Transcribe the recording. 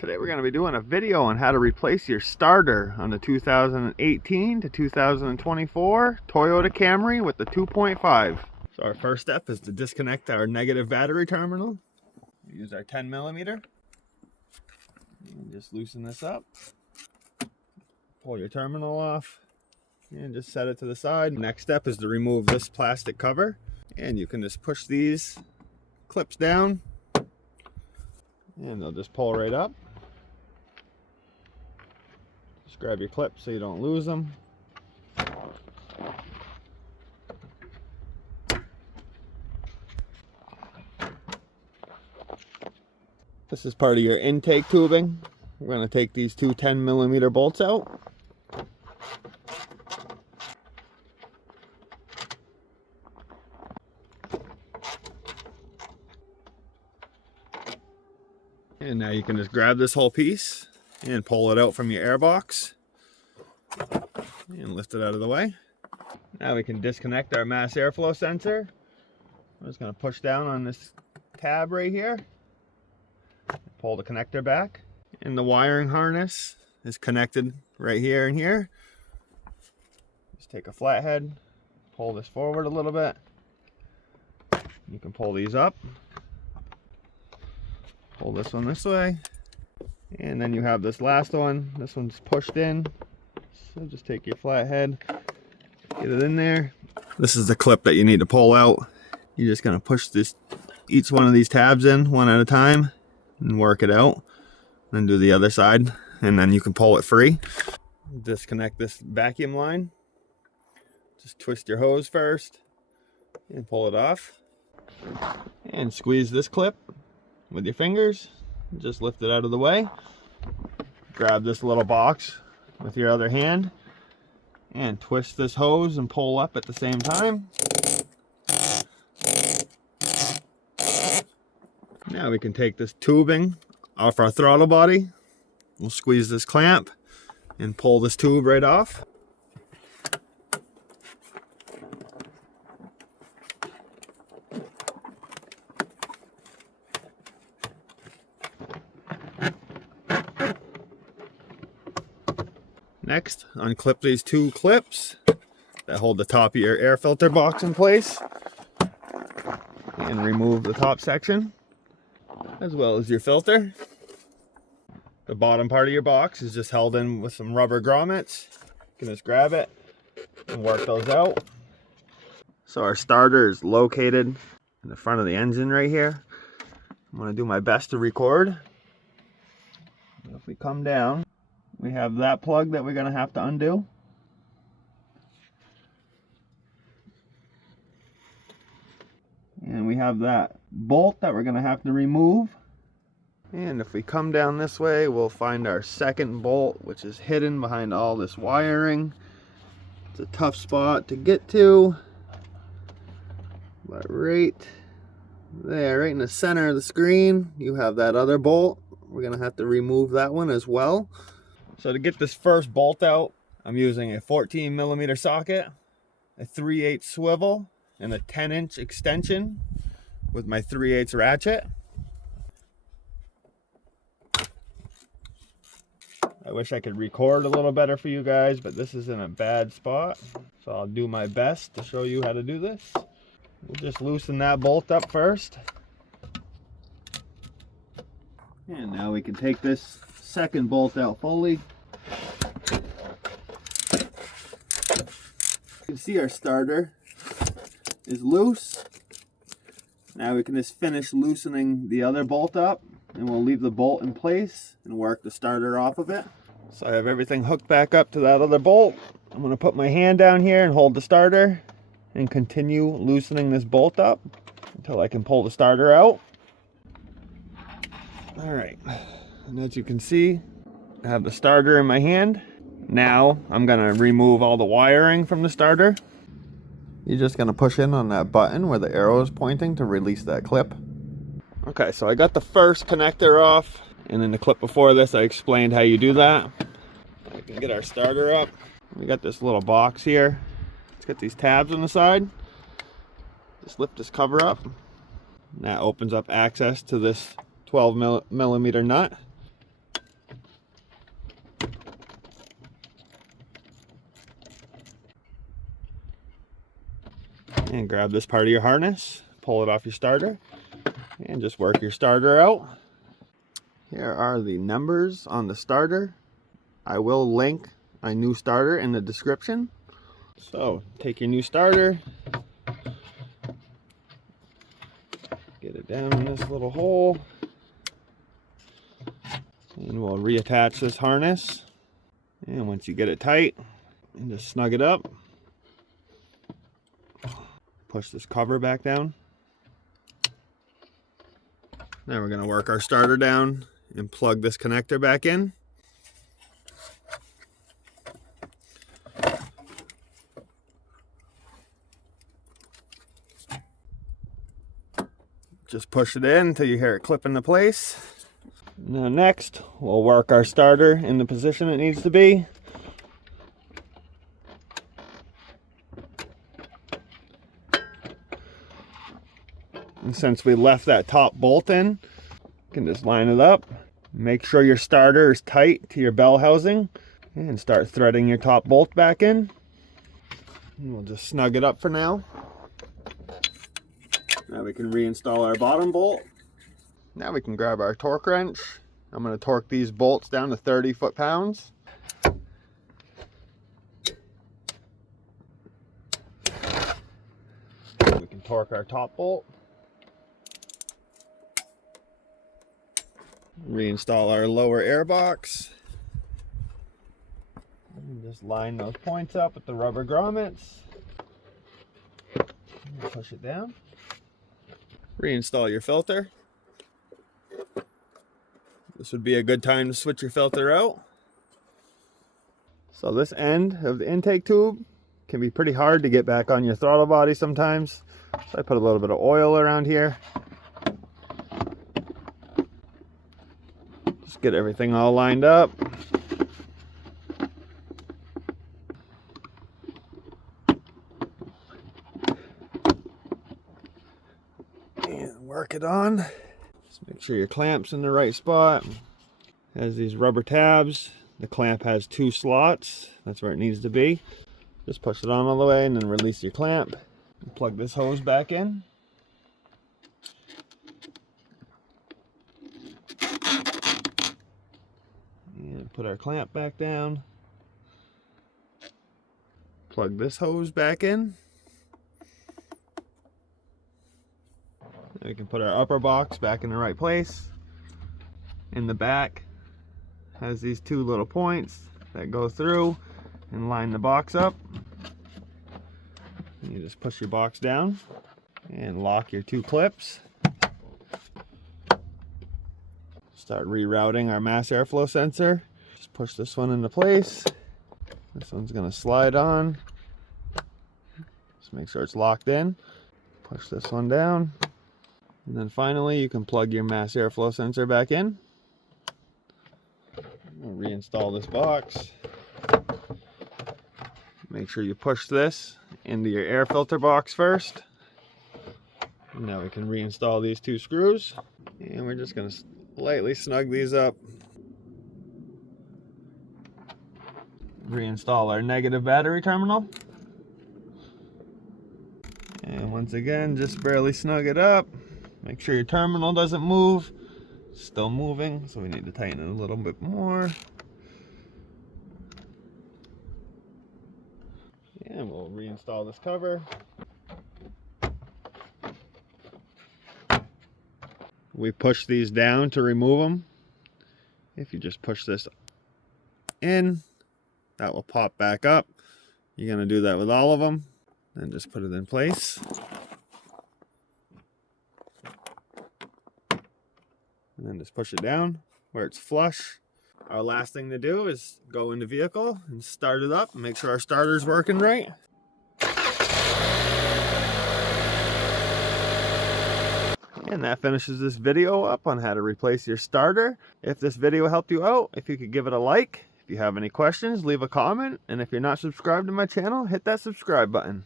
Today we're going to be doing a video on how to replace your starter on the 2018 to 2024 Toyota Camry with the 2.5. So our first step is to disconnect our negative battery terminal. Use our 10mm. And just loosen this up. Pull your terminal off and just set it to the side. Next step is to remove this plastic cover, and you can just push these clips down and they'll just pull right up. Just grab your clips so you don't lose them. This is part of your intake tubing. We're going to take these two 10mm bolts out. And now you can just grab this whole piece and pull it out from your air box and lift it out of the way. Now we can disconnect our mass airflow sensor. I'm just going to push down on this tab right here, pull the connector back, and the wiring harness is connected right here and here. Just take a flathead, pull this forward a little bit. You can pull these up. Pull this one this way, and then you have this last one. This one's pushed in, so just take your flathead, get it in there. This is the clip that you need to pull out. You're just going to push each one of these tabs in one at a time and work it out. Then do the other side, and then you can pull it free. Disconnect this vacuum line. Just twist your hose first and pull it off, and squeeze this clip with your fingers. Just lift it out of the way. Grab this little box with your other hand and twist this hose and pull up at the same time. Now we can take this tubing off our throttle body. We'll squeeze this clamp and pull this tube right off. Next, unclip these two clips that hold the top of your air filter box in place, and remove the top section as well as your filter. The bottom part of your box is just held in with some rubber grommets. You can just grab it and work those out. So our starter is located in the front of the engine right here. I'm going to do my best to record. If we come down, we have that plug that we're going to have to undo. And we have that bolt that we're going to have to remove. And if we come down this way, we'll find our second bolt, which is hidden behind all this wiring. It's a tough spot to get to, but right there, right in the center of the screen, you have that other bolt. We're going to have to remove that one as well. So to get this first bolt out, I'm using a 14mm socket, a 3/8 swivel, and a 10-inch extension with my 3/8 ratchet. I wish I could record a little better for you guys, but this is in a bad spot. So I'll do my best to show you how to do this. We'll just loosen that bolt up first. And now we can take this second bolt out fully. You can see our starter is loose. Now we can just finish loosening the other bolt up, and we'll leave the bolt in place and work the starter off of it. So I have everything hooked back up to that other bolt. I'm going to put my hand down here and hold the starter and continue loosening this bolt up until I can pull the starter out. Alright, and as you can see, I have the starter in my hand. Now I'm going to remove all the wiring from the starter. You're just going to push in on that button where the arrow is pointing to release that clip. Okay, so I got the first connector off, and in the clip before this I explained how you do that. I can get our starter up. We got this little box here. Let's get these tabs on the side. Just lift this cover up. And that opens up access to this 12mm nut. And grab this part of your harness, pull it off your starter, and just work your starter out. Here are the numbers on the starter. I will link a new starter in the description. So take your new starter, get it down in this little hole, and we'll reattach this harness. And once you get it tight, and just snug it up, push this cover back down. Now we're going to work our starter down and plug this connector back in. Just push it in until you hear it clip into place. Now next, we'll work our starter in the position it needs to be. And since we left that top bolt in, you can just line it up. Make sure your starter is tight to your bell housing and start threading your top bolt back in. And we'll just snug it up for now. Now we can reinstall our bottom bolt. Now we can grab our torque wrench. I'm going to torque these bolts down to 30 foot-pounds. We can torque our top bolt. Reinstall our lower air box. And just line those points up with the rubber grommets. And push it down. Reinstall your filter. This would be a good time to switch your filter out. So this end of the intake tube can be pretty hard to get back on your throttle body sometimes. So I put a little bit of oil around here. Just get everything all lined up. And work it on. Just make sure your clamp's in the right spot. It has these rubber tabs. The clamp has 2 slots. That's where it needs to be. Just push it on all the way and then release your clamp. And plug this hose back in. And put our clamp back down. Plug this hose back in. Now we can put our upper box back in the right place. In the back has these 2 little points that go through and line the box up. And you just push your box down and lock your 2 clips. Start rerouting our mass airflow sensor. Just push this one into place. This one's going to slide on. Just make sure it's locked in. Push this one down. And then finally you can plug your mass airflow sensor back in. We'll reinstall this box. Make sure you push this into your air filter box first. And now we can reinstall these 2 screws. And we're just going to lightly snug these up. Reinstall our negative battery terminal. And once again, just barely snug it up. Make sure your terminal doesn't move. It's still moving, so we need to tighten it a little bit more. And we'll reinstall this cover. We push these down to remove them. If you just push this in, that will pop back up. You're going to do that with all of them. Then just put it in place. And then just push it down where it's flush. Our last thing to do is go in the vehicle and start it up and make sure our starter's working right. And that finishes this video up on how to replace your starter. If this video helped you out, if you could give it a like. If you have any questions, leave a comment. And if you're not subscribed to my channel, hit that subscribe button.